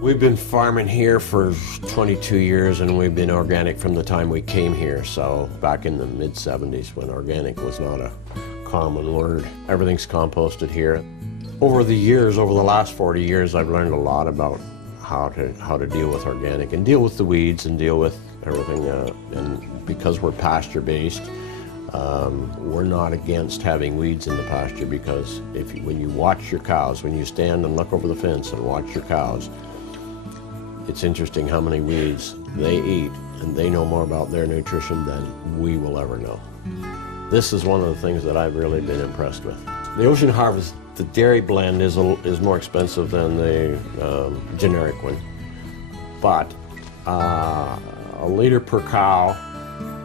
We've been farming here for 22 years, and we've been organic from the time we came here. So back in the mid-70s, when organic was not a common word. Everything's composted here. Over the years, over the last 40 years, I've learned a lot about how to deal with organic and deal with the weeds and deal with everything. And because we're pasture-based, we're not against having weeds in the pasture, because when you watch your cows, when you stand and look over the fence and watch your cows, it's interesting how many weeds they eat, and they know more about their nutrition than we will ever know. This is one of the things that I've really been impressed with. The Ocean Harvest, the dairy blend is more expensive than the generic one, but a liter per cow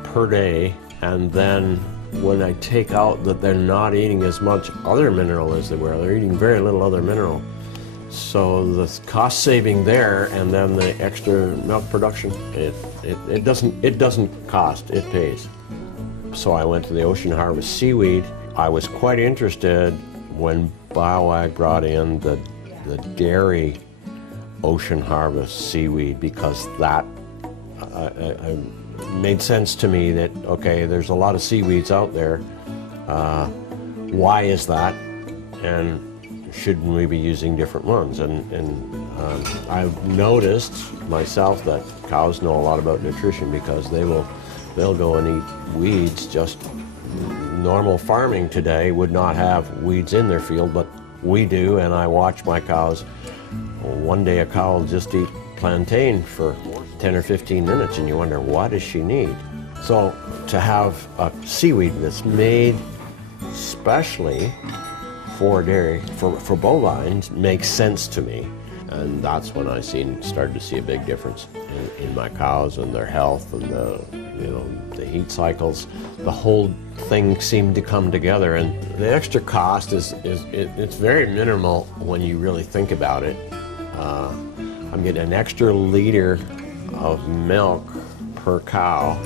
per day, and then when I take out that they're not eating as much other mineral as they were, they're eating very little other mineral. So the cost saving there, and then the extra milk production, it doesn't cost, it pays. So I went to the Ocean Harvest Seaweed. I was quite interested when BioAg brought in the dairy Ocean Harvest Seaweed, because that made sense to me that, okay, there's a lot of seaweeds out there. Why is that? And shouldn't we be using different ones? And I've noticed myself that cows know a lot about nutrition, because they'll go and eat weeds. Just normal farming today would not have weeds in their field, but we do, and I watch my cows. One day a cow will just eat plantain for 10 or 15 minutes, and you wonder, what does she need? So to have a seaweed that's made specially for dairy, for bovines, makes sense to me. And that's when I started to see a big difference in my cows and their health and the heat cycles. The whole thing seemed to come together, and the extra cost it's very minimal when you really think about it. I'm getting an extra liter of milk per cow,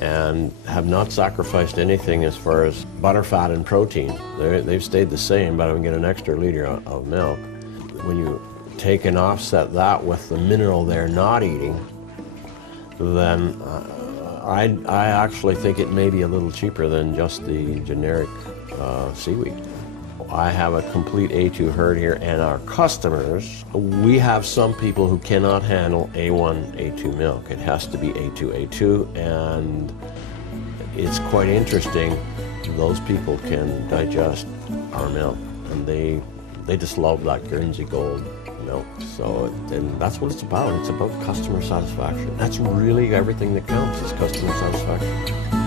and have not sacrificed anything as far as butter, fat, and protein. They've stayed the same, but I'm getting an extra liter of milk. When you take and offset that with the mineral they're not eating, then I actually think it may be a little cheaper than just the generic seaweed. I have a complete A2 herd here, and our customers, we have some people who cannot handle A1, A2 milk. It has to be A2, A2, and it's quite interesting. Those people can digest our milk, and they just love that Guernsey Gold milk. So, and that's what it's about. It's about customer satisfaction. That's really everything that counts, is customer satisfaction.